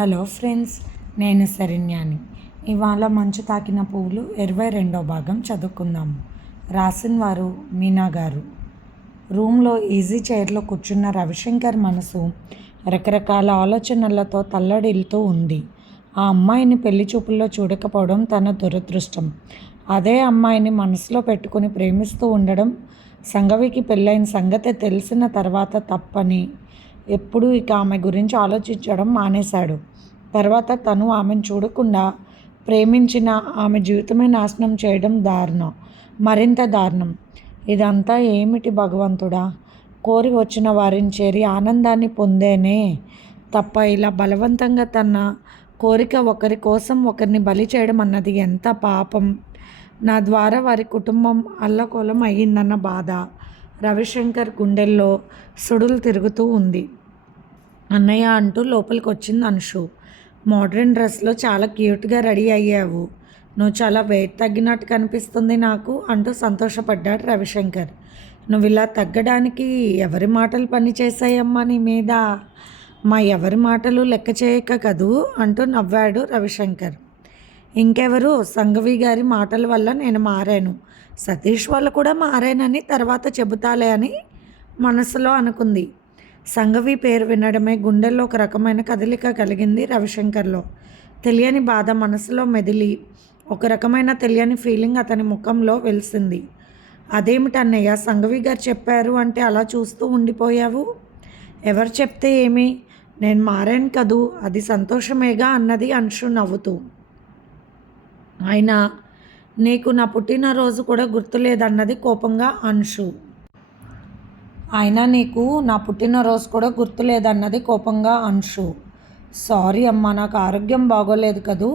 Hello friends నేను శరణ్యాని. ఇవాళ మంచు తాకిన పువ్వులు ఇరవై రెండో భాగం చదువుకుందాము రాసిన వారు మీనా గారు. రూమ్లో ఈజీ చైర్లో కూర్చున్న రవిశంకర్ మనసు రకరకాల ఆలోచనలతో తల్లడిల్లుతూ ఉంది. ఆ అమ్మాయిని పెళ్ళి చూపుల్లో చూడకపోవడం తన దురదృష్టం. అదే అమ్మాయిని మనసులో పెట్టుకుని ప్రేమిస్తూ ఉండడం సంగవికి పెళ్ళైన సంగతి తెలిసిన తర్వాత తప్పని ఎప్పుడూ ఇక ఆమె గురించి ఆలోచించడం మానేశాడు. తర్వాత తను ఆమెను చూడకుండా ప్రేమించిన ఆమె జీవితమే నాశనం చేయడం దారుణం. మరింత దారుణం. ఇదంతా ఏమిటి భగవంతుడా? కోరి వచ్చిన వారిని చేరి ఆనందాన్ని పొందేనే తప్ప ఇలా బలవంతంగా తన కోరిక ఒకరి కోసం ఒకరిని బలి చేయడం అన్నది ఎంత పాపం. నా ద్వారా వారి కుటుంబం అల్లకోలం అయ్యిందన్న బాధ. రవిశంకర్ గుండెల్లో సుడులు తిరుగుతూ ఉంది. అన్నయ్య అంటూ లోపలికి వచ్చింది అంశు మోడ్రన్ డ్రెస్లో చాలా క్యూట్గా రెడీ అయ్యావు. నువ్వు చాలా వెయిట్ తగ్గినట్టు కనిపిస్తుంది నాకు అంటూ సంతోషపడ్డాడు రవిశంకర్. నువ్వు ఇలా తగ్గడానికి ఎవరి మాటలు పనిచేశాయమ్మా నీ మీద? మా ఎవరి మాటలు లెక్క చేయక కదూ? అంటూ నవ్వాడు రవిశంకర్. ఇంకెవరు? సంఘవి గారి మాటల వల్ల నేను మారాను. సతీష్ వాళ్ళు కూడా మారేనని తర్వాత చెబుతాలే అని మనసులో అనుకుంది. సంఘవి పేరు వినడమే గుండెల్లో ఒక రకమైన కదలిక కలిగింది రవిశంకర్లో. తెలియని బాధ మనసులో మెదిలి ఒక రకమైన తెలియని ఫీలింగ్ అతని ముఖంలో వెలిసింది. అదేమిటన్నయ్య సంఘవి గారు చెప్పారు అంటే అలా చూస్తూ ఉండిపోయావు? ఎవరు చెప్తే ఏమి? నేను మారాను కదూ? అది సంతోషమేగా? అన్నది అంశు నవ్వుతూ. అయినా నీకు నా పుట్టినరోజు కూడా గుర్తులేదన్నది కోపంగా అంశు. అయినా నీకు నా పుట్టినరోజు కూడా గుర్తులేదన్నది కోపంగా అంశు. సారీ అమ్మా నాకు ఆరోగ్యం బాగోలేదు కదూ?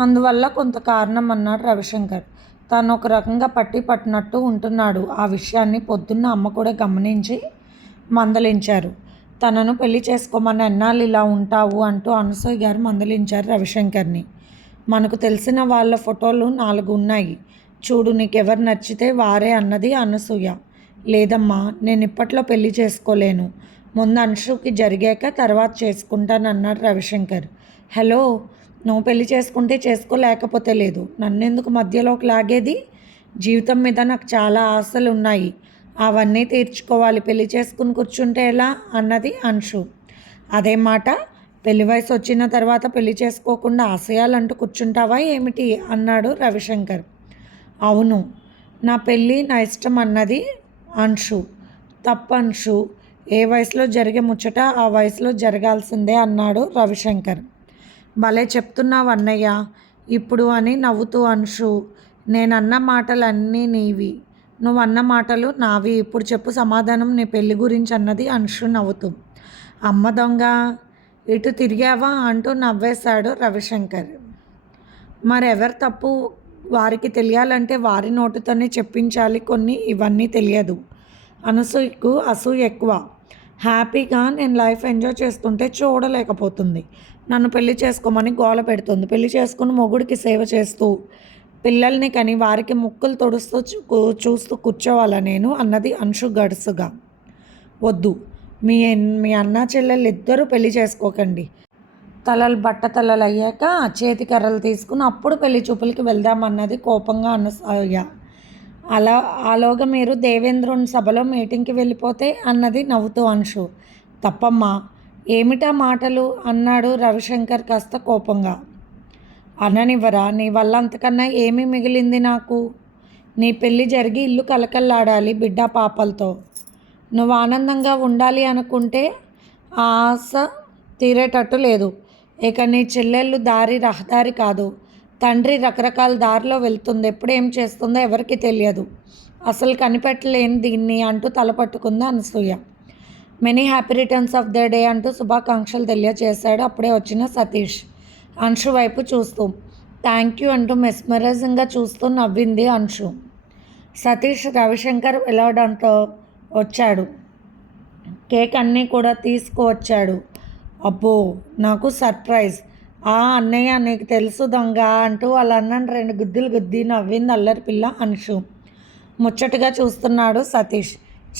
అందువల్ల కొంత కారణం అన్నాడు రవిశంకర్. తను ఒక రకంగా పట్టి పట్టినట్టు ఉంటున్నాడు. ఆ విషయాన్ని పొద్దున్న అమ్మ కూడా గమనించి మందలించారు. తనను పెళ్ళి చేసుకోమని ఎన్నాళ్ళు ఇలా ఉంటావు అంటూ అనసూయ గారు మందలించారు రవిశంకర్ని. మనకు తెలిసిన వాళ్ళ ఫోటోలు నాలుగు ఉన్నాయి. చూడు నీకెవరు నచ్చితే వారే అన్నది అనసూయ. లేదమ్మా నేను ఇప్పట్లో పెళ్ళి చేసుకోలేను. ముందు అంశుకి జరిగాక తర్వాత చేసుకుంటానన్నాడు రవిశంకర్. హలో నువ్వు పెళ్ళి చేసుకుంటే చేసుకోలేకపోతే లేదు. నన్నెందుకు మధ్యలోకి లాగేది? జీవితం మీద నాకు చాలా ఆశలు ఉన్నాయి. అవన్నీ తీర్చుకోవాలి. పెళ్ళి చేసుకుని కూర్చుంటే ఎలా? అన్నది అంశు అదే మాట? పెళ్ళి వయసు వచ్చిన తర్వాత పెళ్ళి చేసుకోకుండా ఆశయాలంటూ కూర్చుంటావా ఏమిటి? అన్నాడు రవిశంకర్. అవును నా పెళ్ళి నా ఇష్టం అన్నది అంశు. తప్పంశు ఏ వయసులో జరిగే ముచ్చట ఆ వయసులో జరగాల్సిందే అన్నాడు రవిశంకర్. భలే చెప్తున్నావు అన్నయ్య ఇప్పుడు అని నవ్వుతూ అంశు. నేనన్న మాటలన్నీ నీవి నువ్వు అన్న మాటలు నావి. ఇప్పుడు చెప్పు సమాధానం నీ పెళ్ళి గురించి అన్నది అంశు నవ్వుతూ. అమ్మ దొంగ ఇటు తిరిగావా అంటూ నవ్వేశాడు రవిశంకర్. మరెవరు తప్పు వారికి తెలియాలంటే వారి నోటితోనే చెప్పించాలి కొన్ని ఇవన్నీ తెలియదు. అనసూయకు అసూయ ఎక్కువ. హ్యాపీగా నేను లైఫ్ ఎంజాయ్ చేస్తుంటే చూడలేకపోతుంది. నన్ను పెళ్ళి చేసుకోమని గోల పెడుతుంది. పెళ్ళి చేసుకుని మొగుడికి సేవ చేస్తూ పిల్లల్ని కని వారికి ముక్కులు తొడుస్తూ చూ- చూస్తూ కూర్చోవాలా నేను అన్నది అంశు గడుసుగా. వద్దు. మీ మీ అన్న చెల్లెలు ఇద్దరూ పెళ్ళి చేసుకోకండి. తలలు బట్ట తలలు అయ్యాక చేతి కర్రలు తీసుకుని అప్పుడు పెళ్ళి చూపులకి వెళ్దామన్నది కోపంగా అనసూయ. అలా ఆలోగా మీరు దేవేంద్రుని సభలో మీటింగ్కి వెళ్ళిపోతే అన్నది నవ్వుతూ అంశు. తప్పమ్మా ఏమిటా మాటలు? అన్నాడు రవిశంకర్ కాస్త కోపంగా. అననివ్వరా? నీ వల్ల అంతకన్నా ఏమీ మిగిలింది నాకు? నీ పెళ్ళి జరిగి ఇల్లు కలకల్లాడాలి బిడ్డ పాపలతో. నువ్వు ఆనందంగా ఉండాలి అనుకుంటే ఆ ఆశ తీరేటట్టు లేదు. ఇక నీ చెల్లెళ్ళు దారి రహదారి కాదు. తండ్రి రకరకాల దారిలో వెళ్తుంది. ఎప్పుడు ఏం చేస్తుందో ఎవరికి తెలియదు. అసలు కనిపెట్టలేని దీన్ని అంటూ తలపట్టుకుంది Anasuya. Many happy returns of the day అంటూ శుభాకాంక్షలు తెలియజేశాడు అప్పుడే వచ్చిన సతీష్ అంశు వైపు చూస్తూ థ్యాంక్ యూ అంటూ మెస్మరైజింగ్గా చూస్తూ నవ్వింది అంశు. సతీష్ రవిశంకర్ వెళ్ళడంతో వచ్చాడు. కేక్ అన్నీ కూడా తీసుకువచ్చాడు. అబ్బో నాకు సర్ప్రైజ్. ఆ అన్నయ్య నీకు తెలుసు దొంగ అంటూ వాళ్ళ అన్నని రెండు గుద్దులు గుద్ది నవ్వింది అల్లరి పిల్ల అంశు ముచ్చటగా చూస్తున్నాడు సతీష్.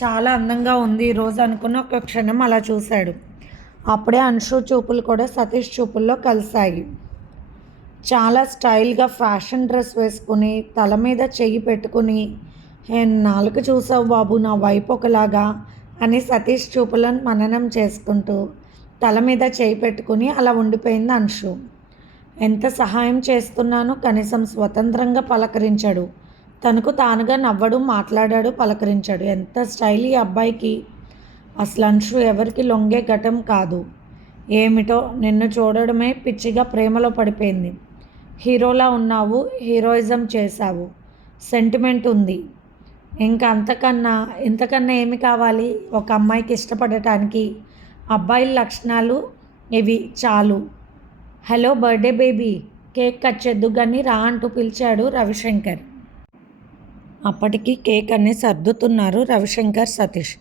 చాలా అందంగా ఉంది ఈరోజు అనుకున్న ఒక క్షణం అలా చూశాడు. అప్పుడే అంశు చూపులు కూడా సతీష్ చూపుల్లో కలిశాయి. చాలా స్టైల్గా ఫ్యాషన్ డ్రెస్ వేసుకుని తల మీద చెయ్యి పెట్టుకుని నాలుక చూసావు బాబు నా వైపు ఒకలాగా అని సతీష్ చూపులను మననం చేసుకుంటూ తల మీద చేయి పెట్టుకుని అలా ఉండిపోయింది అంశు. ఎంత సహాయం చేస్తున్నానో కనీసం స్వతంత్రంగా పలకరించాడు. తనకు తానుగా నవ్వడు మాట్లాడాడు పలకరించాడు. ఎంత స్టైల్ ఈ అబ్బాయికి. అసలు అంశు ఎవరికి లొంగే ఘటం కాదు. ఏమిటో నిన్ను చూడడమే పిచ్చిగా ప్రేమలో పడిపోయింది. హీరోలా ఉన్నావు హీరోయిజం చేశావు. సెంటిమెంట్ ఉంది. ఇంకా అంతకన్నా ఇంతకన్నా ఏమి కావాలి? ఒక అమ్మాయికి ఇష్టపడటానికి అబ్బాయిల లక్షణాలు ఇవి చాలు. Hello birthday baby cake cut చేద్దు కానీ రా అంటూ పిలిచాడు రవిశంకర్. అప్పటికి కేక్ అన్ని సర్దుతున్నారు రవిశంకర్ సతీష్.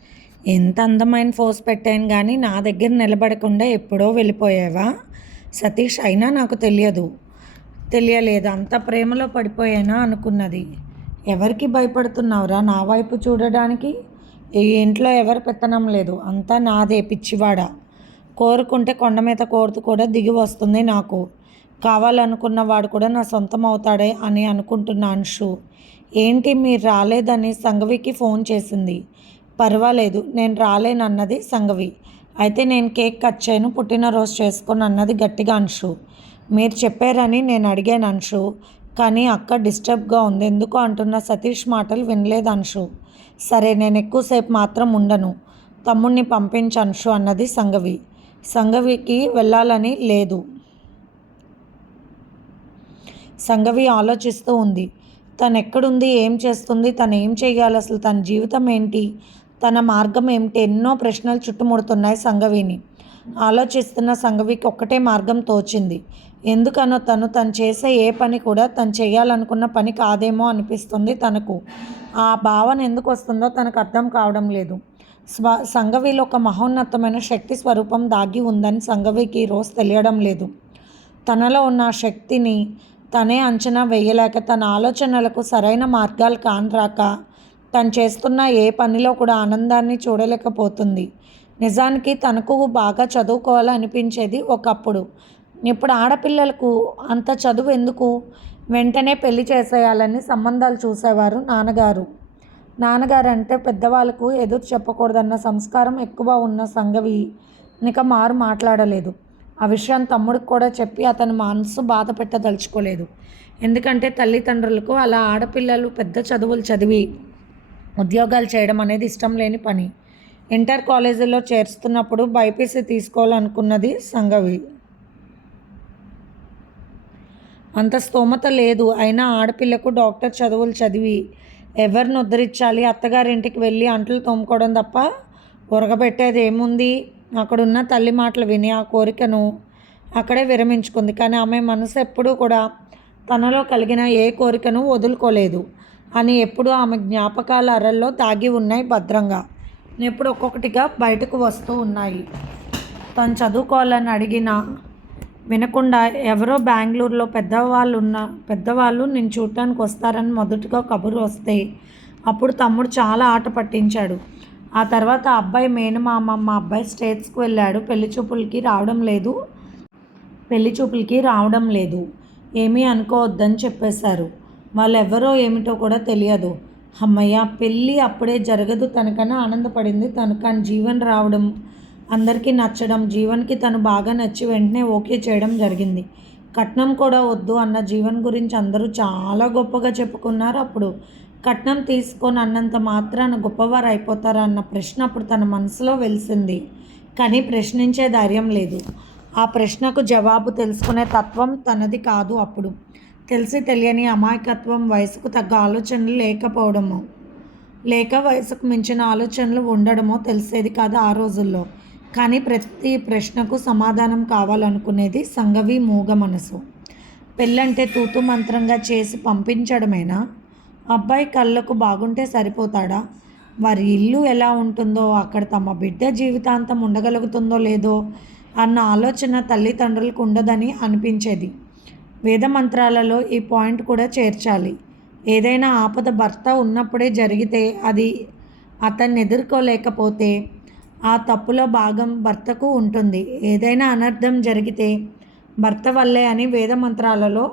ఎంత అందమైన ఫోర్స్ పెట్టాను కానీ నా దగ్గర నిలబడకుండా ఎప్పుడో వెళ్ళిపోయావా? సతీష్ అయినా నాకు తెలియదు. తెలియలేదు. అంత ప్రేమలో పడిపోయానా అనుకున్నది. ఎవరికి భయపడుతున్నావురా? నా వైపు చూడడానికి ఈ ఇంట్లో ఎవరు పెత్తనం లేదు. అంతా నాదే పిచ్చివాడ. కోరుకుంటే కొండ మీద కోరుతూ కూడా దిగి వస్తుంది నాకు. కావాలనుకున్న వాడు కూడా నా సొంతం అవుతాడే అని అనుకుంటున్న అంశు. ఏంటి మీరు రాలేదని సంఘవికి ఫోన్ చేసింది? పర్వాలేదు నేను రాలేనన్నది సంఘవి అయితే నేను కేక్ కట్ చేయను పుట్టినరోజు చేసుకొని అన్నది గట్టిగా అంశు. మీరు చెప్పారని నేను అడిగాను అంశు. కానీ అక్క డిస్టర్బ్గా ఉంది. ఎందుకు అంటున్న సతీష్ మాటలు వినలేదు అంశు సరే నేను ఎక్కువసేపు మాత్రం ఉండను. తమ్ముణ్ణి పంపించు అంశు అన్నది సంగవి. సంగవికి వెళ్ళాలని లేదు. సంగవి ఆలోచిస్తూ ఉంది. తను ఎక్కడుంది ఏం చేస్తుంది? తను ఏం చేయాలి అసలు తన జీవితం ఏంటి? తన మార్గం ఏమిటి? ఎన్నో ప్రశ్నలు చుట్టుముడుతున్నాయి సంగవిని. ఆలోచిస్తున్న సంగవికి ఒక్కటే మార్గం తోచింది. ఎందుకనో తను తను చేసే ఏ పని కూడా తను చేయాలనుకున్న పని కాదేమో అనిపిస్తుంది తనకు. ఆ భావన ఎందుకు వస్తుందో తనకు అర్థం కావడం లేదు. స్వ సంఘవిలో ఒక మహోన్నతమైన శక్తి స్వరూపం దాగి ఉందని సంఘవికి రోజు తెలియడం లేదు. తనలో ఉన్న శక్తిని తనే అంచనా వేయలేక తన ఆలోచనలకు సరైన మార్గాలు కానరాక తను చేస్తున్న ఏ పనిలో కూడా ఆనందాన్ని చూడలేకపోతుంది. నిజానికి తనకు బాగా చదువుకోవాలనిపించేది ఒకప్పుడు. ఇప్పుడు ఆడపిల్లలకు అంత చదువు ఎందుకు? వెంటనే పెళ్ళి చేసేయాలని సంబంధాలు చూసేవారు నాన్నగారు. నాన్నగారు అంటే పెద్దవాళ్ళకు ఎదురు చెప్పకూడదన్న సంస్కారం ఎక్కువ ఉన్న సంగవి ఇక మారు మాట్లాడలేదు. ఆ విషయం తమ్ముడికి కూడా చెప్పి అతని మనసు బాధ పెట్టదలుచుకోలేదు. ఎందుకంటే తల్లిదండ్రులకు అలా ఆడపిల్లలు పెద్ద చదువులు చదివి ఉద్యోగాలు చేయడం అనేది ఇష్టం లేని పని. ఇంటర్ కాలేజీలో చేరుస్తున్నప్పుడు బైపీసీ తీసుకోవాలనుకున్నది సంగవి. అంత స్తోమత లేదు. అయినా ఆడపిల్లకు డాక్టర్ చదువులు చదివి ఎవరిని ఉద్ధరించాలి? అత్తగారింటికి వెళ్ళి అంటలు తోముకోవడం తప్ప ఉరగబెట్టేది ఏముంది? అక్కడున్న తల్లి మాటలు విని ఆ కోరికను అక్కడే విరమించుకుంది. కానీ ఆమె మనసు ఎప్పుడూ కూడా తనలో కలిగిన ఏ కోరికను వదులుకోలేదు. అని ఎప్పుడూ ఆమె జ్ఞాపకాల అరల్లో దాగి ఉన్నాయి భద్రంగా. ఎప్పుడు ఒక్కొక్కటిగా బయటకు వస్తూ ఉన్నాయి. తను చదువుకోవాలని అడిగిన వినకుండా ఎవరో బెంగళూరులో పెద్దవాళ్ళు ఉన్న పెద్దవాళ్ళు నేను చూడటానికి వస్తారని మొదటగా కబురు వస్తే అప్పుడు తమ్ముడు చాలా ఆట పట్టించాడు. ఆ తర్వాత అబ్బాయి మేనమామ మా అబ్బాయి స్టేట్స్కి వెళ్ళాడు. పెళ్ళి చూపులకి రావడం లేదు. పెళ్ళి చూపులకి రావడం లేదు. ఏమీ అనుకోవద్దని చెప్పేశారు. వాళ్ళు ఎవరో ఏమిటో కూడా తెలియదు. అమ్మయ్య పెళ్ళి అప్పుడే జరగదు. తనకన్నా ఆనందపడింది తను కానీ జీవన్ రావడం. అందరికీ నచ్చడం జీవన్కి తను బాగా నచ్చి వెంటనే ఓకే చేయడం జరిగింది. కట్నం కూడా వద్దు అన్న జీవన్ గురించి అందరూ చాలా గొప్పగా చెప్పుకున్నారు అప్పుడు. కట్నం తీసుకొని అన్నంత మాత్రాన గొప్పవారు అయిపోతారా అన్న ప్రశ్న అప్పుడు తన మనసులో వెలిసింది. కానీ ప్రశ్నించే ధైర్యం లేదు. ఆ ప్రశ్నకు జవాబు తెలుసుకునే తత్వం తనది కాదు అప్పుడు. తెలిసి తెలియని అమాయకత్వం వయసుకు తగ్గ ఆలోచనలు లేకపోవడము లేక వయసుకు మించిన ఆలోచనలు ఉండడమో తెలిసేది కాదు ఆ రోజుల్లో. కానీ ప్రతి ప్రశ్నకు సమాధానం కావాలనుకునేది సంగవి మూగ మనసు. పెళ్ళంటే తూతు మంత్రంగా చేసి పంపించడమేనా? అబ్బాయి కళ్ళకు బాగుంటే సరిపోతాడా? వారి ఇల్లు ఎలా ఉంటుందో అక్కడ తమ బిడ్డ జీవితాంతం ఉండగలుగుతుందో లేదో అన్న ఆలోచన తల్లిదండ్రులకు ఉండదని అనిపించేది. వేద మంత్రాలలో ఈ పాయింట్ కూడా చేర్చాలి. ఏదైనా ఆపద భర్త ఉన్నప్పుడే జరిగితే అది అతన్ని ఎదుర్కోలేకపోతే ఆ తప్పులో భాగం భర్తకు ఉంటుంది. ఏదైనా అనర్థం జరిగితే భర్త వల్లే అని వేద మంత్రాలలో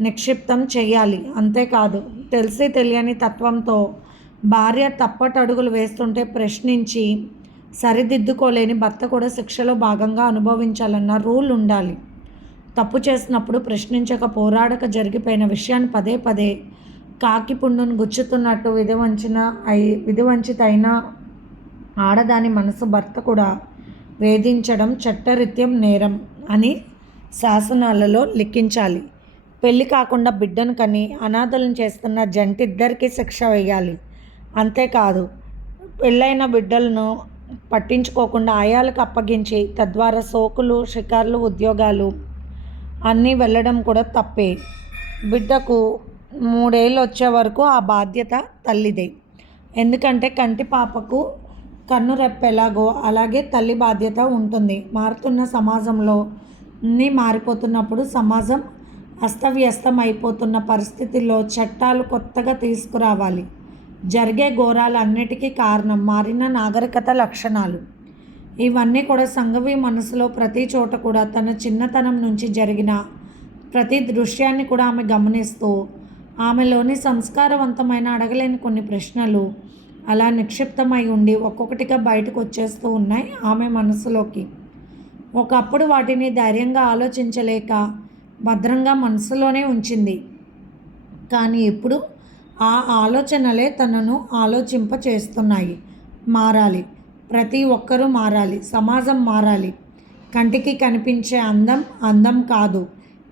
నిక్షిప్తం చేయాలి. అంతేకాదు తెలిసి తెలియని తత్వంతో భార్య తప్పటడుగులు వేస్తుంటే ప్రశ్నించి సరిదిద్దుకోలేని భర్త కూడా శిక్షలో భాగంగా అనుభవించాలన్న రూల్ ఉండాలి. తప్పు చేసినప్పుడు ప్రశ్నించక పోరాడక జరిగిపోయిన విషయాన్ని పదే పదే కాకి పుండును గుచ్చుతున్నట్టు విధివంచిన అయి విధవంచితైన ఆడదాని మనసు భర్త కూడా వేధించడం చట్టరీత్యం నేరం అని శాసనాలలో లిఖించాలి. పెళ్ళి కాకుండా బిడ్డను కని అనాథలను చేస్తున్న జంటిద్దరికీ శిక్ష వేయాలి. అంతేకాదు పెళ్ళైన బిడ్డలను పట్టించుకోకుండా ఆయాలకు అప్పగించి తద్వారా సోకులు షికార్లు ఉద్యోగాలు అన్నీ వెళ్ళడం కూడా తప్పే. బిడ్డకు మూడేళ్ళు వచ్చే వరకు ఆ బాధ్యత తల్లిదే. ఎందుకంటే కంటి పాపకు కన్ను రెప్పెలాగో అలాగే తల్లి బాధ్యత ఉంటుంది. మారుతున్న సమాజంలో మారిపోతున్నప్పుడు సమాజం అస్తవ్యస్తం అయిపోతున్న పరిస్థితుల్లో చట్టాలు కొత్తగా తీసుకురావాలి. జరిగే ఘోరాలన్నిటికీ కారణం మారిన నాగరికత లక్షణాలు. ఇవన్నీ కూడా సంఘవి మనసులో ప్రతి చోట కూడా తన చిన్నతనం నుంచి జరిగిన ప్రతి దృశ్యాన్ని కూడా ఆమె గమనిస్తూ ఆమెలోని సంస్కారవంతమైన అడగలేని కొన్ని ప్రశ్నలు అలా నిక్షిప్తమై ఉండి ఒక్కొక్కటిగా బయటకు వచ్చేస్తూ ఉన్నాయి ఆమె మనసులోకి. ఒకప్పుడు వాటిని ధైర్యంగా ఆలోచించలేక భద్రంగా మనసులోనే ఉంచింది. కానీ ఇప్పుడు ఆ ఆలోచనలే తనను ఆలోచింప చేస్తున్నాయి మారాలి. ప్రతి ఒక్కరూ మారాలి. సమాజం మారాలి. కంటికి కనిపించే అందం అందం కాదు.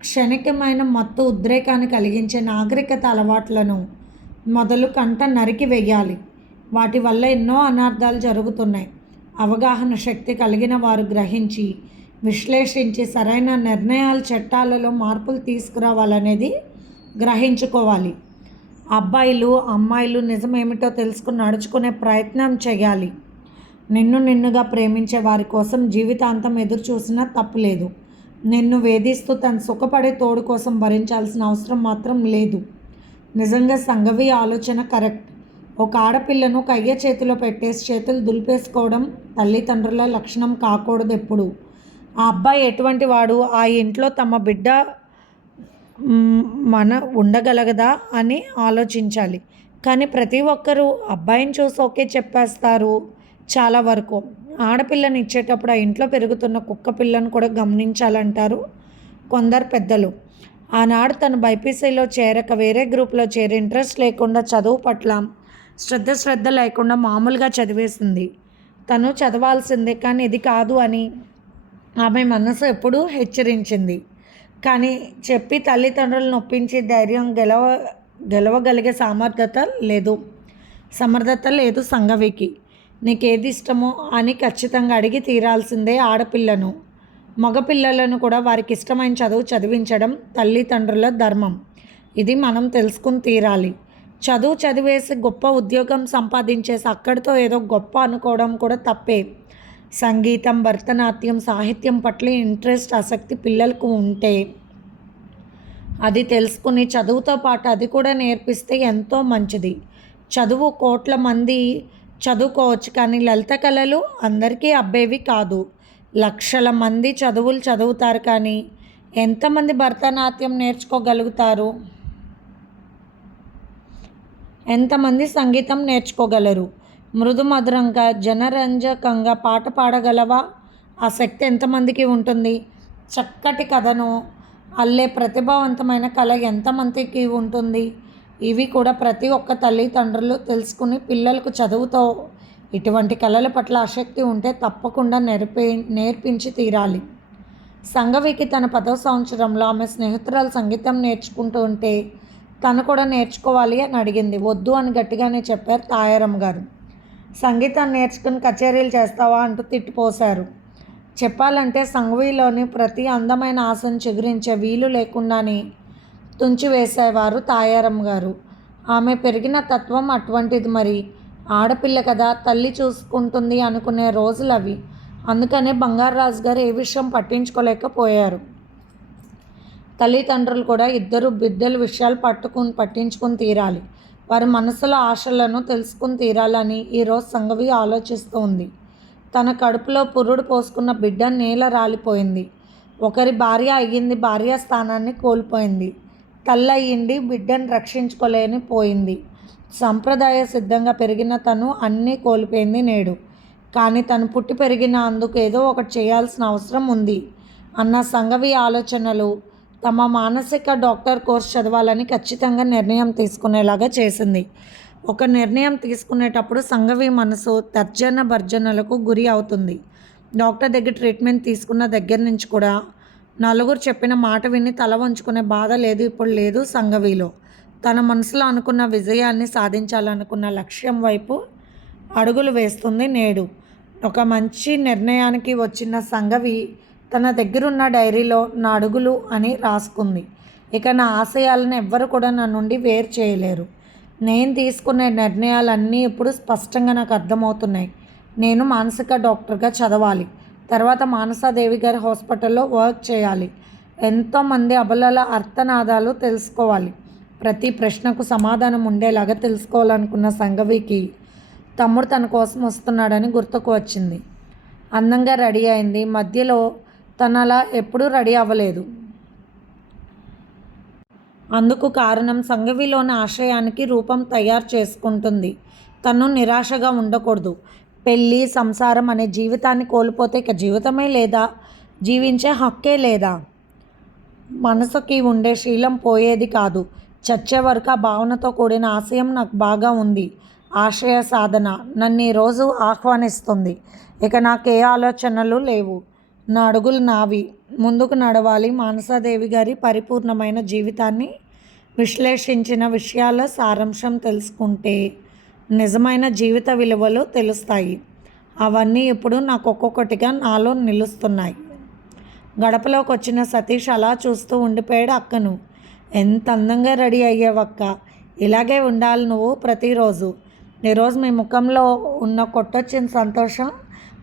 క్షణికమైన మత్తు ఉద్రేకాన్ని కలిగించే నాగరికత అలవాట్లను మొదలు కంట నరికి వెయ్యాలి వాటి వల్ల ఎన్నో అనార్థాలు జరుగుతున్నాయి. అవగాహన శక్తి కలిగిన వారు గ్రహించి విశ్లేషించి సరైన నిర్ణయాలు చట్టాలలో మార్పులు తీసుకురావాలనేది గ్రహించుకోవాలి. అబ్బాయిలు అమ్మాయిలు నిజమేమిటో తెలుసుకుని నడుచుకునే ప్రయత్నం చేయాలి. నిన్ను నిన్నుగా ప్రేమించే వారి కోసం జీవితాంతం ఎదురు చూసినా తప్పులేదు నిన్ను వేధిస్తూ తను సుఖపడే తోడు కోసం భరించాల్సిన అవసరం మాత్రం లేదు. నిజంగా సంఘవి ఆలోచన కరెక్ట్. ఒక ఆడపిల్లను కయ్య చేతిలో పెట్టేసి చేతులు దులిపేసుకోవడం తల్లిదండ్రుల లక్షణం కాకూడదు ఎప్పుడు ఆ అబ్బాయి ఎటువంటి వాడు? ఆ ఇంట్లో తమ బిడ్డ మన ఉండగలగదా అని ఆలోచించాలి. కానీ ప్రతి ఒక్కరూ అబ్బాయిని చూసి ఓకే చెప్పేస్తారు చాలా వరకు. ఆడపిల్లని ఇచ్చేటప్పుడు ఆ ఇంట్లో పెరుగుతున్న కుక్క పిల్లను కూడా గమనించాలంటారు కొందరు పెద్దలు. ఆనాడు తను బైపీసీలో చేరక వేరే గ్రూప్లో చేరి ఇంట్రెస్ట్ లేకుండా చదువు పట్ల శ్రద్ధ శ్రద్ధ లేకుండా మామూలుగా చదివేసింది. తను చదవాల్సిందే కానీ ఇది కాదు అని ఆమె మనసు ఎప్పుడూ హెచ్చరించింది. కానీ చెప్పి తల్లిదండ్రులను నొప్పించి ధైర్యం గెలవ గెలవగలిగే సామర్థత లేదు. సమర్థత లేదు సంఘవికి నీకేది ఇష్టమో అని ఖచ్చితంగా అడిగి తీరాల్సిందే ఆడపిల్లను. మగపిల్లలను కూడా వారికి ఇష్టమైన చదువు చదివించడం తల్లిదండ్రుల ధర్మం. ఇది మనం తెలుసుకుని తీరాలి. చదువు చదివేసి గొప్ప ఉద్యోగం సంపాదించేసి అక్కడితో ఏదో గొప్ప అనుకోవడం కూడా తప్పే. సంగీతం భరతనాట్యం సాహిత్యం పట్ల ఇంట్రెస్ట్ ఆసక్తి పిల్లలకు ఉంటే. అది తెలుసుకుని చదువుతో పాటు అది కూడా నేర్పిస్తే ఎంతో మంచిది. చదువు కోట్ల మంది చదువుకోవచ్చు కానీ లలిత కళలు అందరికీ అబ్బేవి కాదు. లక్షల మంది చదువులు చదువుతారు కానీ ఎంతమంది భరతనాట్యం నేర్చుకోగలుగుతారు? ఎంతమంది సంగీతం నేర్చుకోగలరు? మృదు మధురంగా జనరంజకంగా పాట పాడగలవా? ఆ శక్తి ఎంతమందికి ఉంటుంది? చక్కటి కథను అల్లే ప్రతిభావంతమైన కళ ఎంతమందికి ఉంటుంది? ఇవి కూడా ప్రతి ఒక్క తల్లిదండ్రులు తెలుసుకుని పిల్లలకు చదువుతో ఇటువంటి కళల పట్ల ఆసక్తి ఉంటే తప్పకుండా నేర్పి నేర్పించి తీరాలి. సంగవికి తన పదవ సంవత్సరంలో ఆమె స్నేహితురాలు సంగీతం నేర్చుకుంటూ ఉంటే తను కూడా నేర్చుకోవాలి అని అడిగింది. వద్దు అని గట్టిగానే చెప్పారు తాయారం గారు. సంగీతం నేర్చుకుని కచేరీలు చేస్తావా అంటూ తిట్టిపోశారు చెప్పాలంటే సంఘవిలోని ప్రతి అందమైన ఆశను చిగురించే వీలు లేకుండానే తుంచివేసేవారు తాయారం గారు. ఆమె పెరిగిన తత్వం అటువంటిది మరి. ఆడపిల్ల కదా తల్లి చూసుకుంటుంది అనుకునే రోజులు అవి అందుకనే బంగారాజు గారు ఏ విషయం పట్టించుకోలేకపోయారు. తల్లిదండ్రులు కూడా ఇద్దరు బిడ్డల విషయాలు పట్టుకుని పట్టించుకుని తీరాలి. వారి మనసులో ఆశలను తెలుసుకుని తీరాలని ఈరోజు సంఘవి ఆలోచిస్తూ ఉంది. తన కడుపులో పురుడు పోసుకున్న బిడ్డ నేల రాలిపోయింది. ఒకరి భార్య అయ్యింది భార్య స్థానాన్ని కోల్పోయింది. తల్లయ్యింది బిడ్డను రక్షించుకోలేని పోయింది. సంప్రదాయ సిద్ధంగా పెరిగిన తను అన్నీ కోల్పోయింది నేడు. కానీ తను పుట్టి పెరిగిన అందుకు ఏదో ఒకటి చేయాల్సిన అవసరం ఉంది అన్న సంఘవి ఆలోచనలు తమ మానసిక డాక్టర్ కోర్స్ చదవాలని ఖచ్చితంగా నిర్ణయం తీసుకునేలాగా చేసింది. ఒక నిర్ణయం తీసుకునేటప్పుడు సంఘవి మనసు తర్జన భర్జనలకు గురి అవుతుంది. డాక్టర్ దగ్గర ట్రీట్మెంట్ తీసుకున్న దగ్గర నుంచి కూడా నలుగురు చెప్పిన మాట విని తల వంచుకునే బాధ లేదు ఇప్పుడు లేదు సంఘవిలో. తన మనసులో అనుకున్న విజయాన్ని సాధించాలనుకున్న లక్ష్యం వైపు అడుగులు వేస్తుంది నేడు. ఒక మంచి నిర్ణయానికి వచ్చిన సంఘవి తన దగ్గరున్న డైరీలో నా అడుగులు అని రాసుకుంది. ఇక నా ఆశయాలను ఎవ్వరు కూడా నా నుండి వేరు చేయలేరు. నేను తీసుకునే నిర్ణయాలన్నీ ఇప్పుడు స్పష్టంగా నాకు అర్థమవుతున్నాయి. నేను మానసిక డాక్టర్గా చదవాలి. తర్వాత మానసాదేవి గారి హాస్పిటల్లో వర్క్ చేయాలి. ఎంతోమంది అబలల అర్థనాదాలు తెలుసుకోవాలి. ప్రతి ప్రశ్నకు సమాధానం ఉండేలాగా తెలుసుకోవాలనుకున్న సంఘవికి తమ్ముడు తన కోసం వస్తున్నాడని గుర్తుకు వచ్చింది. అందంగా రెడీ అయింది. మధ్యలో తను అలా ఎప్పుడూ రెడీ అవ్వలేదు. అందుకు కారణం సంగవిలోని ఆశయానికి రూపం తయారు చేసుకుంటుంది. తను నిరాశగా ఉండకూడదు. పెళ్ళి సంసారం అనే జీవితాన్ని కోల్పోతే ఇక జీవితమే లేదా? జీవించే హక్కే లేదా? మనసుకి ఉండే శీలం పోయేది కాదు. చచ్చే వరకు ఆ భావనతో కూడిన ఆశయం నాకు బాగా ఉంది. ఆశయ సాధన నన్ను ఈరోజు ఆహ్వానిస్తుంది. ఇక నాకు ఏ ఆలోచనలు లేవు. నా అడుగులు నావి. ముందుకు నడవాలి. మానసాదేవి గారి పరిపూర్ణమైన జీవితాన్ని విశ్లేషించిన విషయాల సారాంశం తెలుసుకుంటే నిజమైన జీవిత విలువలు తెలుస్తాయి. అవన్నీ ఇప్పుడు నాకు ఒక్కొక్కటిగా నాలో నిలుస్తున్నాయి. గడపలోకి వచ్చిన సతీష్ అలా చూస్తూ ఉండిపోయాడు అక్కను. ఎంత అందంగా రెడీ అయ్యేవక్క. ఇలాగే ఉండాలి నువ్వు ప్రతిరోజు. ఈరోజు మీ ముఖంలో ఉన్న కొట్టొచ్చిన సంతోషం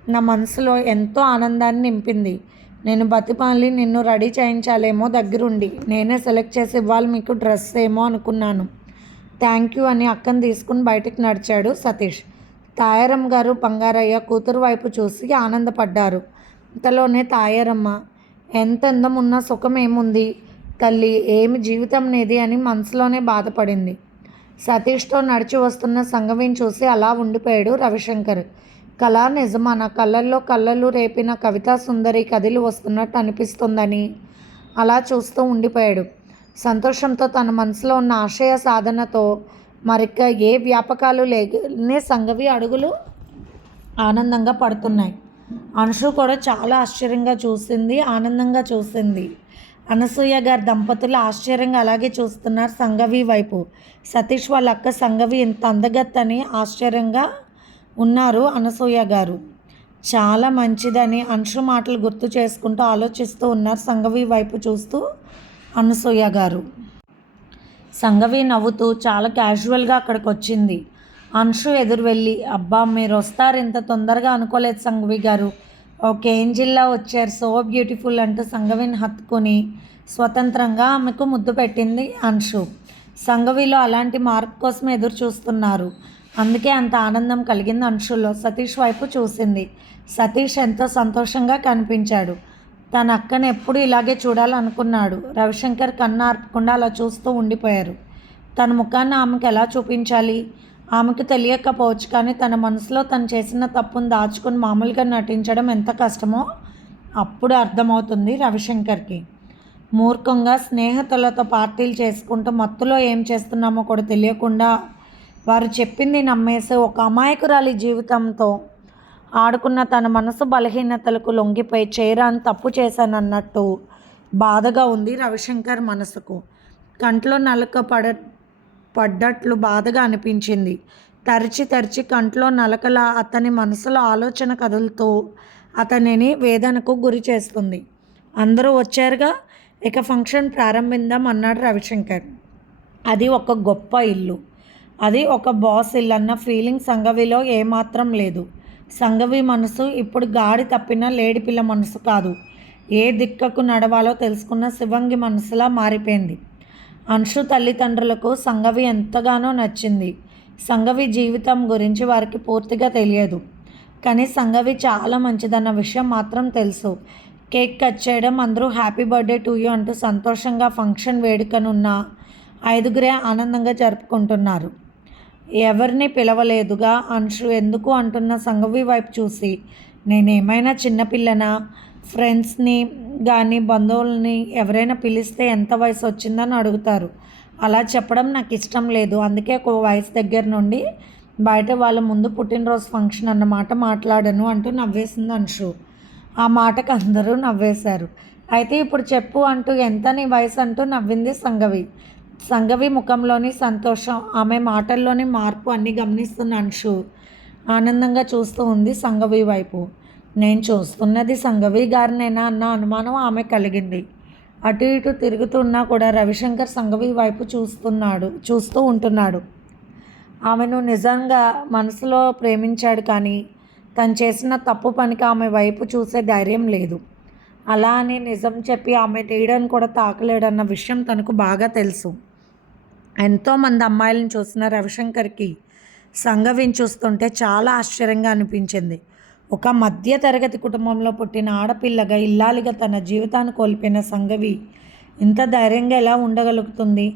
నా మనసులో ఎంతో ఆనందాన్ని నింపింది. నేను బతిపాలి నిన్ను రెడీ చేయించాలేమో దగ్గరుండి. నేనే సెలెక్ట్ చేసి ఇవ్వాలి మీకు డ్రెస్ ఏమో అనుకున్నాను. థ్యాంక్ యూ అని అక్కను తీసుకుని బయటికి నడిచాడు సతీష్. తాయారమ్మ గారు బంగారయ్య కూతురు వైపు చూసి ఆనందపడ్డారు. ఇంతలోనే తాయారమ్మ ఎంత అందం ఉన్న సుఖం ఏముంది? తల్లి ఏమి జీవితం నేది? అని మనసులోనే బాధపడింది. సతీష్తో నడిచి వస్తున్న సంగవిని చూసి అలా ఉండిపోయాడు రవిశంకర్. కళా నిజమాన కళ్ళల్లో కళ్ళలు రేపిన కవితా సుందరి కదిలి వస్తున్నట్టు అనిపిస్తుందని అలా చూస్తూ ఉండిపోయాడు. సంతోషంతో తన మనసులో ఉన్న ఆశయ సాధనతో మరిక ఏ వ్యాపకాలు లేనే సంగవి అడుగులు ఆనందంగా పడుతున్నాయి. అనుషు కూడా చాలా ఆశ్చర్యంగా చూసింది ఆనందంగా చూసింది. అనసూయ గారి దంపతులు ఆశ్చర్యంగా అలాగే చూస్తున్నారు సంగవి వైపు. సతీష్ వాళ్ళ అక్క సంగవి ఇంత అందగత్తని ఆశ్చర్యంగా ఉన్నారు అనసూయ గారు. చాలా మంచిదని అంశు మాటలు గుర్తు చేసుకుంటూ ఆలోచిస్తూ ఉన్నారు సంగవి వైపు చూస్తూ అనసూయ గారు. సంగవి నవ్వుతూ చాలా క్యాజువల్గా అక్కడికి వచ్చింది అంశు ఎదురు వెళ్ళి అబ్బా మీరు వస్తారు ఇంత తొందరగా అనుకోలేదు సంగవి గారు. ఓకే ఏంజిల్లా వచ్చారు. సో బ్యూటిఫుల్ అంటూ సంగవిని హత్తుకొని స్వతంత్రంగా ఆమెకు ముద్దు పెట్టింది అంశు. సంగవిలో అలాంటి మార్పు కోసం ఎదురు చూస్తున్నారు అందుకే అంత ఆనందం కలిగింది అంశుల్లో. సతీష్ వైపు చూసింది. సతీష్ ఎంతో సంతోషంగా కనిపించాడు. తన అక్కను ఎప్పుడు ఇలాగే చూడాలనుకున్నాడు. రవిశంకర్ కన్ను ఆర్పకుండా అలా చూస్తూ ఉండిపోయారు. తన ముఖాన్ని ఆమెకు ఎలా చూపించాలి? ఆమెకు తెలియకపోవచ్చు కానీ తన మనసులో తను చేసిన తప్పును దాచుకుని మామూలుగా నటించడం ఎంత కష్టమో అప్పుడు అర్థమవుతుంది రవిశంకర్కి. మూర్ఖంగా స్నేహితులతో పార్టీలు చేసుకుంటూ మత్తులో ఏం చేస్తున్నామో కూడా తెలియకుండా వారు చెప్పింది నమ్మేసి ఒక అమాయకురాలి జీవితంతో ఆడుకున్న తన మనసు బలహీనతలకు లొంగిపోయి చేరాను తప్పు చేశానన్నట్టు బాధగా ఉంది రవిశంకర్ మనసుకు. కంట్లో నలక పడ పడ్డట్లు బాధగా అనిపించింది. తరిచి తరిచి కంట్లో నలకల అతని మనసులో ఆలోచన కదులుతూ అతనిని వేదనకు గురి చేస్తుంది. అందరూ వచ్చారుగా? ఇక ఫంక్షన్ ప్రారంభిద్దాం అన్నాడు రవిశంకర్. అది ఒక గొప్ప ఇల్లు. అది ఒక బాస్ ఇల్లు అన్న ఫీలింగ్ సంగవిలో ఏమాత్రం లేదు. సంగవి మనసు ఇప్పుడు గాడి తప్పిన లేడిపిల్ల మనసు కాదు. ఏ దిక్కకు నడవాలో తెలుసుకున్న శివంగి మనసులా మారిపోయింది. అంశు తల్లిదండ్రులకు సంగవి ఎంతగానో నచ్చింది. సంగవి జీవితం గురించి వారికి పూర్తిగా తెలియదు. కానీ సంగవి చాలా మంచిదన్న విషయం మాత్రం తెలుసు. కేక్ కట్ చేయడం అందరూ హ్యాపీ బర్త్డే టు యూ అంటూ సంతోషంగా ఫంక్షన్ వేడుకనున్న ఐదుగురే ఆనందంగా జరుపుకుంటున్నారు. ఎవరిని పిలవలేదుగా అంశు ఎందుకు అంటున్న సంగవి వైపు చూసి నేనేమైనా చిన్నపిల్లనా ఫ్రెండ్స్ని కానీ బంధువుల్ని ఎవరైనా పిలిస్తే ఎంత వయసు వచ్చిందని అడుగుతారు. అలా చెప్పడం నాకు ఇష్టం లేదు. అందుకే ఒక వయసు దగ్గర నుండి బయట వాళ్ళ ముందు పుట్టినరోజు ఫంక్షన్ అన్నమాట మాట్లాడను అంటూ నవ్వేసింది అంశు. ఆ మాటకు అందరూ నవ్వేశారు. అయితే ఇప్పుడు చెప్పు అంటూ ఎంత నీ వయసు అంటూ నవ్వింది సంగవి. సంగవి ముఖంలోని సంతోషం ఆమె మాటల్లోని మార్పు అన్నీ గమనిస్తున్న అంశు ఆనందంగా చూస్తూ ఉంది సంగవి వైపు. నేను చూస్తున్నది సంగవి గారినేనా అన్న అనుమానం ఆమె కలిగింది. అటు ఇటు తిరుగుతున్నా కూడా రవిశంకర్ సంగవి వైపు చూస్తున్నాడు చూస్తూ ఉంటున్నాడు. ఆమెను నిజంగా మనసులో ప్రేమించాడు కానీ తను చేసిన తప్పు పనికి ఆమె వైపు చూసే ధైర్యం లేదు. అలా అని నిజం చెప్పి ఆమె తీయడానికి కూడా తాకలేడన్న విషయం తనకు బాగా తెలుసు. ఎంతోమంది అమ్మాయిలను చూసిన రవిశంకర్కి సంగవిని చూస్తుంటే చాలా ఆశ్చర్యంగా అనిపించింది. ఒక మధ్య తరగతి కుటుంబంలో పుట్టిన ఆడపిల్లగా ఇల్లాలిగా తన జీవితాన్ని కోల్పోయిన సంగవి ఇంత ధైర్యంగా ఎలా ఉండగలుగుతుంది?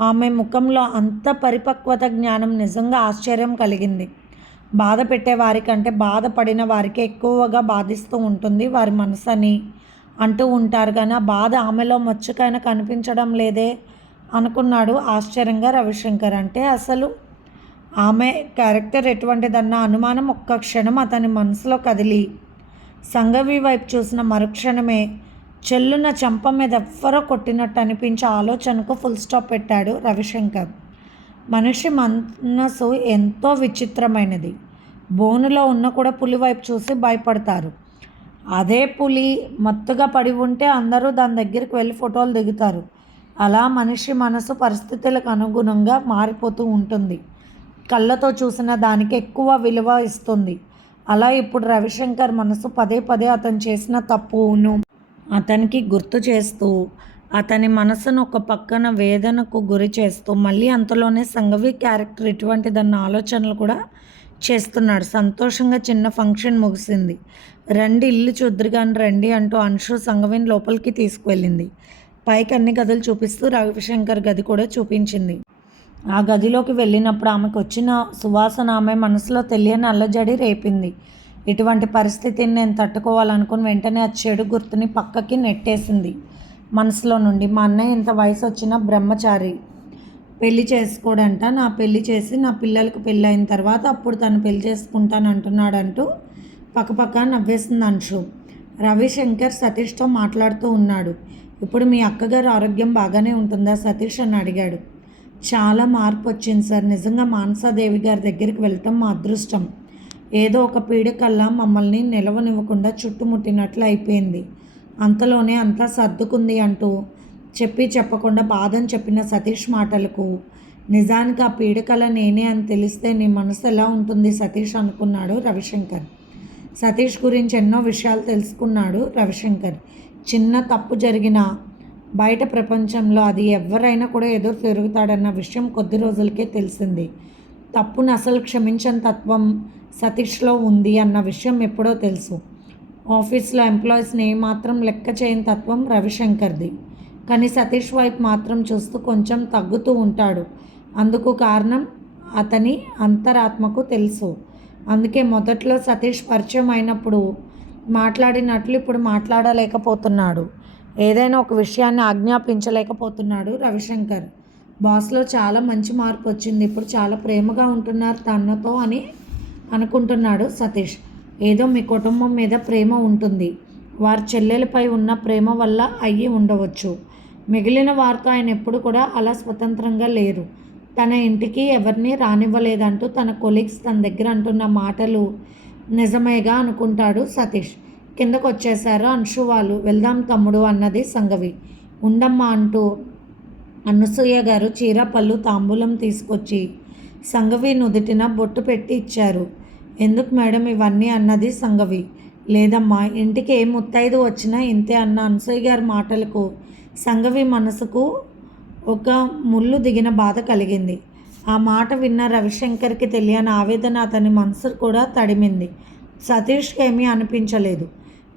ఆమె ముఖంలో అంత పరిపక్వత జ్ఞానం నిజంగా ఆశ్చర్యం కలిగింది. బాధ పెట్టే వారికంటే బాధపడిన వారికి ఎక్కువగా బాధిస్తూ ఉంటుంది వారి మనసని అంటూ ఉంటారు కానీ ఆ బాధ ఆమెలో మచ్చుకైనా కనిపించడం లేదే? అనుకున్నాడు ఆశ్చర్యంగా రవిశంకర్ అంటే అసలు ఆమె క్యారెక్టర్ ఎటువంటిదన్న అనుమానం ఒక్క క్షణం అతని మనసులో కదిలి. సంగవి వైపు చూసిన మరుక్షణమే చెల్లున చంప మీద ఎవ్వరో కొట్టినట్టు అనిపించే ఆలోచనకు ఫుల్ స్టాప్ పెట్టాడు రవిశంకర్. మనిషి మనసు ఎంతో విచిత్రమైనది. బోనులో ఉన్న కూడా పులి వైపు చూసి భయపడతారు. అదే పులి మత్తుగా పడి ఉంటే అందరూ దాని దగ్గరికి వెళ్ళి ఫోటోలు దిగుతారు. అలా మనిషి మనసు పరిస్థితులకు అనుగుణంగా మారిపోతూ ఉంటుంది. కళ్ళతో చూసిన దానికి ఎక్కువ విలువ ఇస్తుంది. అలా ఇప్పుడు రవిశంకర్ మనసు పదే పదే అతను చేసిన తప్పును అతనికి గుర్తు చేస్తూ అతని మనసును ఒక పక్కన వేదనకు గురి చేస్తూ మళ్ళీ అంతలోనే సంఘవి క్యారెక్టర్ ఇటువంటిదన్న ఆలోచనలు కూడా చేస్తున్నాడు. సంతోషంగా చిన్న ఫంక్షన్ ముగిసింది. రండి ఇల్లు చూద్దరుగాని రండి అంటూ అంశు సంఘవిని లోపలికి తీసుకువెళ్ళింది. పైకి అన్ని గదులు చూపిస్తూ రవిశంకర్ గది కూడా చూపించింది. ఆ గదిలోకి వెళ్ళినప్పుడు ఆమెకు వచ్చిన సువాసన ఆమె మనసులో తెలియని అల్లజడి రేపింది. ఇటువంటి పరిస్థితిని నేను తట్టుకోవాలనుకుని వెంటనే ఆ చెడు గుర్తుని పక్కకి నెట్టేసింది మనసులో నుండి. మా అన్నయ్య ఇంత వయసు వచ్చిన బ్రహ్మచారి. పెళ్ళి చేసుకోడంట. నా పెళ్ళి చేసి నా పిల్లలకు పెళ్ళి అయిన తర్వాత అప్పుడు తను పెళ్ళి చేసుకుంటాను అంటున్నాడంటూ పక్కపక్క నవ్వేసింది అంశు. రవిశంకర్ సతీష్తో మాట్లాడుతూ ఉన్నాడు. ఇప్పుడు మీ అక్కగారు ఆరోగ్యం బాగానే ఉంటుందా? సతీష్ అని అడిగాడు. చాలా మార్పు వచ్చింది సార్. నిజంగా మానసాదేవి గారి దగ్గరికి వెళ్ళటం మా అదృష్టం. ఏదో ఒక పీడకల్లా మమ్మల్ని నిలవనివ్వకుండా చుట్టుముట్టినట్లు అయిపోయింది. అంతలోనే అంతా సర్దుకుంది అంటూ చెప్పి చెప్పకుండా బాధని చెప్పిన సతీష్ మాటలకు నిజానికి ఆ పీడకల నేనే అని తెలిస్తే నీ మనసు ఎలా ఉంటుంది సతీష్ అనుకున్నాడు రవిశంకర్. సతీష్ గురించి ఎన్నో విషయాలు తెలుసుకున్నాడు రవిశంకర్. చిన్న తప్పు జరిగిన బయట ప్రపంచంలో అది ఎవరైనా కూడా ఎదురు తిరుగుతాడన్న విషయం కొద్ది రోజులకే తెలిసింది. తప్పును అసలు క్షమించని తత్వం సతీష్లో ఉంది అన్న విషయం ఎప్పుడో తెలుసు. ఆఫీస్లో ఎంప్లాయీస్ని ఏమాత్రం లెక్క చేయని తత్వం రవిశంకర్ది. కానీ సతీష్ వైపు మాత్రం చూస్తూ కొంచెం తగ్గుతూ ఉంటాడు. అందుకు కారణం అతని అంతరాత్మకు తెలుసు. అందుకే మొదట్లో సతీష్ పరిచయం అయినప్పుడు మాట్లాడినట్లు ఇప్పుడు మాట్లాడలేకపోతున్నాడు. ఏదైనా ఒక విషయాన్ని ఆజ్ఞాపించలేకపోతున్నాడు రవిశంకర్. బాస్లో చాలా మంచి మార్పు వచ్చింది. ఇప్పుడు చాలా ప్రేమగా ఉంటున్నారు తనతో అని అనుకుంటున్నాడు సతీష్. ఏదో మీ కుటుంబం మీద ప్రేమ ఉంటుంది. వారి చెల్లెలపై ఉన్న ప్రేమ వల్ల అయ్యి ఉండవచ్చు. మిగిలిన వారితో ఆయన ఎప్పుడు కూడా అలా స్వతంత్రంగా లేరు. తన ఇంటికి ఎవరిని రానివ్వలేదంటూ తన కొలీగ్స్ తన దగ్గర అంటున్న మాటలు నిజమేగా అనుకుంటాడు సతీష్. కిందకు వచ్చేశారు అంశు వాళ్ళు. వెళ్దాం తమ్ముడు అన్నది సంగవి. ఉండమ్మా అంటూ అనసూయ గారు చీర పళ్ళు తాంబూలం తీసుకొచ్చి సంగవి నుదుటిన బొట్టు పెట్టి ఇచ్చారు. ఎందుకు మేడం ఇవన్నీ అన్నది సంగవి. లేదమ్మా ఇంటికి ఏ ముత్తైదు వచ్చినా ఇంతే అన్న అనసూయ గారి మాటలకు సంగవి మనసుకు ఒక ముళ్ళు దిగిన బాధ కలిగింది. ఆ మాట విన్న రవిశంకర్కి తెలియని ఆవేదన అతని మనసు కూడా తడిమింది. సతీష్కి ఏమీ అనిపించలేదు.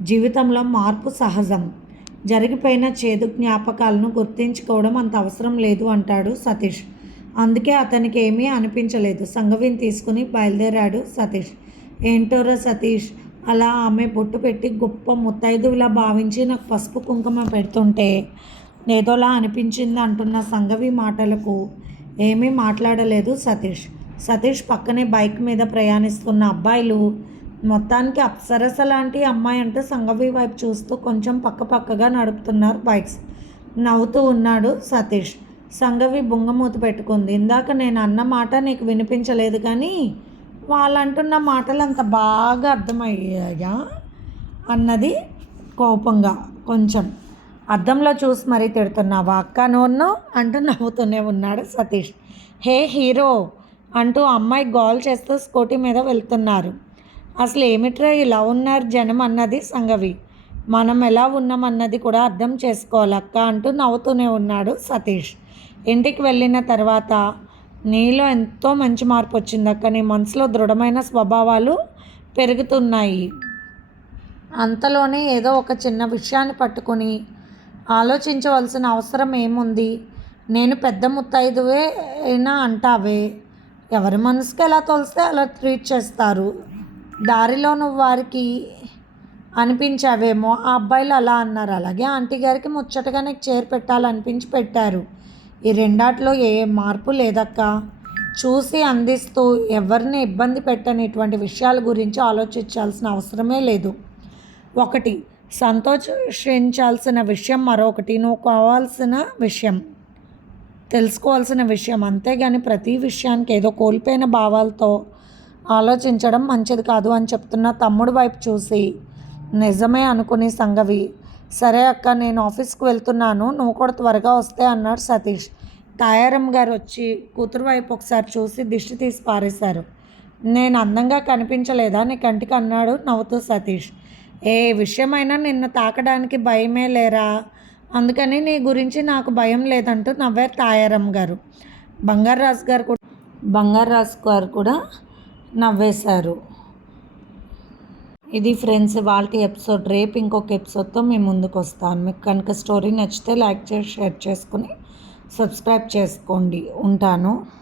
జీవితంలో మార్పు సహజం. జరిగిపోయిన చేదు జ్ఞాపకాలను గుర్తించుకోవడం అంత అవసరం లేదు అంటాడు సతీష్. అందుకే అతనికి ఏమీ అనిపించలేదు. సంగవిని తీసుకుని బయలుదేరాడు సతీష్. ఏంటోరా సతీష్? అలా ఆమె బొట్టు పెట్టి గొప్ప ముత్తైదువులా భావించి నాకు పసుపు కుంకుమ పెడుతుంటే ఏదోలా అనిపించింది అంటున్న సంగవి మాటలకు. ఏమీ మాట్లాడలేదు సతీష్. సతీష్ పక్కనే బైక్ మీద ప్రయాణిస్తున్న అబ్బాయిలు మొత్తానికి అప్సరస లాంటి అమ్మాయి అంటే సంగవి వైపు చూస్తూ కొంచెం పక్క పక్కగా నడుపుతున్నారు బైక్స్. నవ్వుతూ ఉన్నాడు సతీష్. సంగవి బుంగమూతి పెట్టుకుంది. ఇందాక నేను అన్న మాట నీకు వినిపించలేదు కానీ వాళ్ళు అంటున్న మాటలు అంత బాగా అర్థమయ్యాయా? అన్నది కోపంగా కొంచెం. అద్దంలో చూసి మరీ తిడుతున్నావా? అక్క నోన్నో అంటూ నవ్వుతూనే ఉన్నాడు సతీష్. హే హీరో అంటూ అమ్మాయి గోల్ చేస్తూ స్కూటీ మీద వెళ్తున్నారు. అసలు ఏమిట్రా ఇలా ఉన్నారు జనం అన్నది సంగవి. మనం ఎలా ఉన్నామన్నది కూడా అర్థం చేసుకోవాలి అక్క అంటూ నవ్వుతూనే ఉన్నాడు సతీష్. ఇంటికి వెళ్ళిన తర్వాత నీలో ఎంతో మంచి మార్పు వచ్చింది అక్క. నీ మనసులో దృఢమైన స్వభావాలు పెరుగుతున్నాయి. అంతలోనే ఏదో ఒక చిన్న విషయాన్ని పట్టుకొని ఆలోచించవలసిన అవసరం ఏముంది? నేను పెద్ద ముత్తైదువే అయినా అంటావే. ఎవరి మనసుకి ఎలా తోలిస్తే అలా ట్రీట్ చేస్తారు? దారిలో నువ్వు వారికి అనిపించావేమో? ఆ అబ్బాయిలు అలా అన్నారు. అలాగే ఆంటీ గారికి ముచ్చటగా నీకు చేరు పెట్టాలనిపించి పెట్టారు. ఈ రెండాట్లో ఏ మార్పు లేదక్క. చూసి అందిస్తూ ఎవరిని ఇబ్బంది పెట్టని విషయాల గురించి ఆలోచించాల్సిన అవసరమే లేదు. ఒకటి సంతోషించాల్సిన విషయం మరొకటి. నువ్వు కావాల్సిన విషయం తెలుసుకోవాల్సిన విషయం అంతేగాని ప్రతి విషయానికి ఏదో కోల్పోయిన భావాలతో ఆలోచించడం మంచిది కాదు అని చెప్తున్న తమ్ముడు వైపు చూసి నిజమే అనుకుని సంగవి సరే అక్క నేను ఆఫీస్కి వెళ్తున్నాను నువ్వు కూడా త్వరగా వస్తే అన్నాడు సతీష్. తాయారమ్మ గారు వచ్చి కూతురు వైపు ఒకసారి చూసి దిష్టి తీసి పారేశారు. నేను అందంగా కనిపించలేదా నీ కంటికి అన్నాడు నవ్వుతూ సతీష్. ఏ విషయమైనా నిన్ను తాకడానికి భయమే లేరా? అందుకని నీ గురించి నాకు భయం లేదంటూ నవ్వారు తాయారమ్మ గారు. బంగారాజు గారు కూడా బంగారాజు గారు కూడా నవ్వేశారు. ఇది ఫ్రెండ్స్ వాళ్ళ ఎపిసోడ్. రేపు ఇంకొక ఎపిసోడ్తో మేము ముందుకు వస్తాను. మీకు కనుక స్టోరీ నచ్చితే లైక్ చేసి షేర్ చేసుకుని సబ్స్క్రైబ్ చేసుకోండి. ఉంటాను.